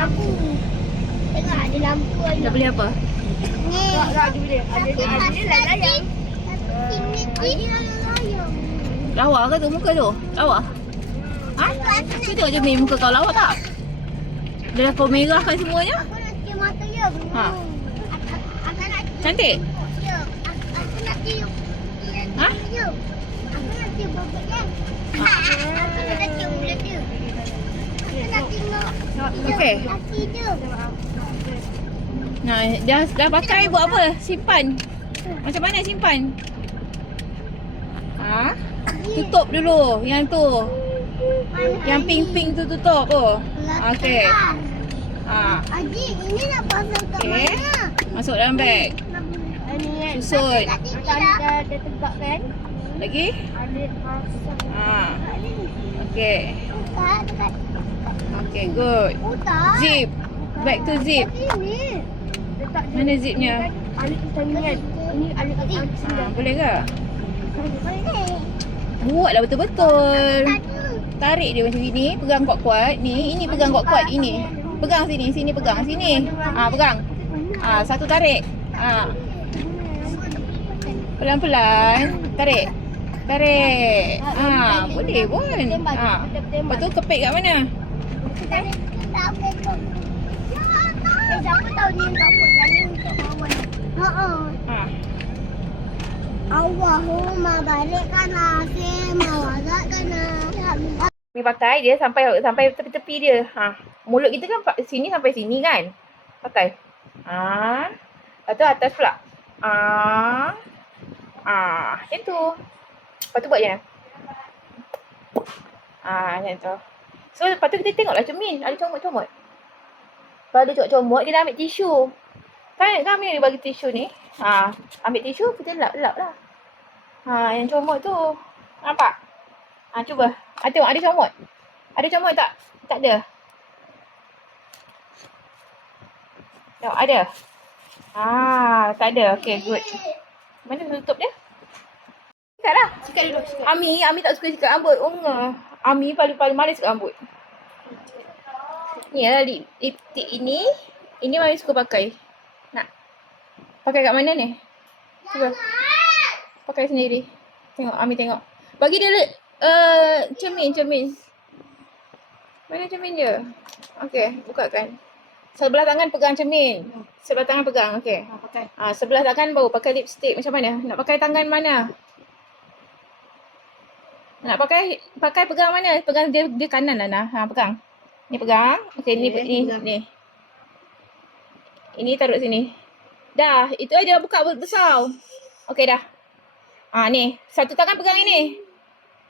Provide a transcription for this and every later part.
lampu. Tengok ada lampu aja. Dah beli apa? Ni. Tak ada beli. Ada layang. Ini layang. Lawa ke tu muka tu? Lawa? Ha? Kita je main muka kau lawa tak? Dia dah kau merahkan semuanya? Aku nak cium mata dia. Ha. Aku nak Cantik? cium. Aku nak cium. Ha? Cium. Aku nak cium bobot dia. Aku nak cium mulut dia. Aku nak tengok. Okey. Kaki dia. Nah, dah pakai buat apa? Simpan. Macam mana simpan? Ha? Tutup dulu yang tu. Yang pink-pink tu tutup tu. Okey. Ha. Adik, ini nak pasang kat Okey. mana? Masuk dalam beg. Ini kan. Susun. Dah tegak kan? Lagi? Adik pasang. Ha. Okey. Dekat. Okey, good. Tak. Zip. Back to zip. Ini. Letak Mana zipnya? alit di sana kan? Ini alit di sana. Ha, boleh ke? Boleh. Buatlah betul-betul. Satu. Tarik dia macam ni, pegang kuat-kuat. Ni, ini pegang kuat-kuat ini. Pegang sini, sini pegang sini. Ah, pegang. Ah, satu tarik. Ah. Pelan-pelan tarik. Tarik. Ah, boleh pun. Ah. Lepas tu kepit kat mana? Siapa tahu ni untuk apa? Jangan untuk kawan. Ah. Allahumma balikkanlah sema wazakana. Kami pakai dia sampai tepi-tepi dia. Ha. Mulut kita kan sini sampai sini kan? Pakai. Ah. Lepas tu atas pula. Ah. Ah, macam tu. Lepas tu buat je. Ah, macam tu. So, lepas tu kita tengoklah cermin. Ada comot-comot. Kalau ada comot-comot, kita ambil tisu. Kan kami dia bagi tisu ni. Ha, ambil tisu, kita lap-lap lah. Ha, yang comot tu. Nampak? Ha, cuba. Ha, tengok ada comot. Ada comot tak? Tak ada. Tengok, ada. Ah, tak ada. Okay, good. Mana tutup dia? Sikat lah. Sikat dulu. Ami tak suka sikat rambut. Ami paling malas sikat rambut. Ni lah lipstick ini. Ini Mami suka pakai. Nak? Pakai kat mana ni? Cuba. Pakai sendiri. Tengok, Ami tengok. Bagi dia cermin. Mana cermin dia? Okey, bukakan. Sebelah tangan pegang cermin. Sebelah tangan pegang, okey. Pakai. Sebelah tangan baru pakai lipstick. Macam mana? Nak pakai tangan mana? Nak pakai pegang mana? Pegang dia kanan Nana. Ha, pegang. Ni pegang. Okey, ni. Ini taruh sini. Dah, itu aja buka besar. Okey dah. Ah, ni. Satu tangan pegang ini.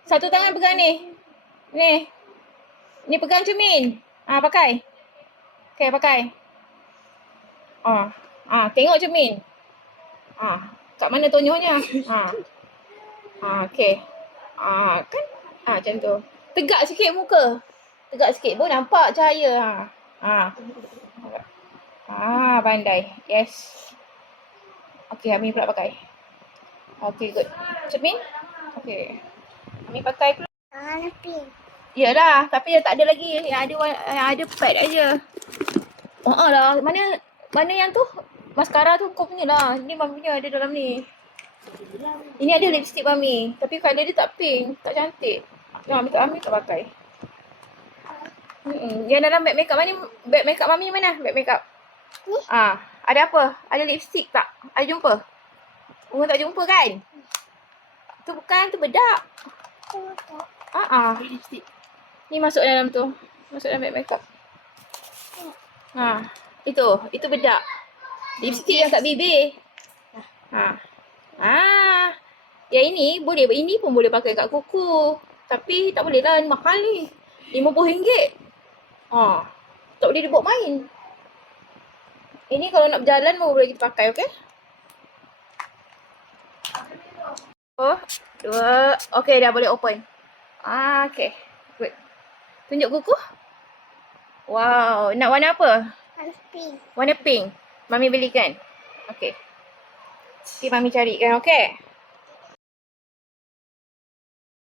Satu tangan pegang ni. Ni. Ni pegang cermin. Ah, pakai. Okey, pakai. Tengok cermin. Kat mana tonyonya? Okey. Kan? Macam tu. Tegak sikit muka. Tegak sikit pun nampak cahaya. Pandai. Yes. Okey, Ami pula pakai. Okey, good. Cermin? Okey. Ami pakai pula. Pink. Yalah, tapi dia tak ada lagi. Yang ada pad aja. Lah. Mana yang tu? Maskara tu kau punya lah. Ni Mami punya ada dalam ni. Ini ada lipstick Mami. Tapi colour dia tak pink. Tak cantik. Ami tak pakai. Yang dalam beg makeup Mami. Beg makeup Mami mana? Beg makeup. Ni? Ada apa? Ada lipstick tak? Ada jumpa? Umur tak jumpa kan? Tu bukan, tu bedak. Lipstick. Ni masuk dalam tu. Masuk dalam beg makeup. Itu bedak. Lipstick yang kat bibir. Yang ini pun boleh pakai kat kuku. Tapi tak boleh lah, ni mahal ni. RM50. Tak boleh dibawa main. Ini kalau nak berjalan boleh kita pakai, okey? 2. Okey, dah boleh open. Okey. Good. Tunjuk kuku. Wow, nak warna apa? Pink. Warna pink. Mami belikan. Okey. Nanti Mami carikan, okey?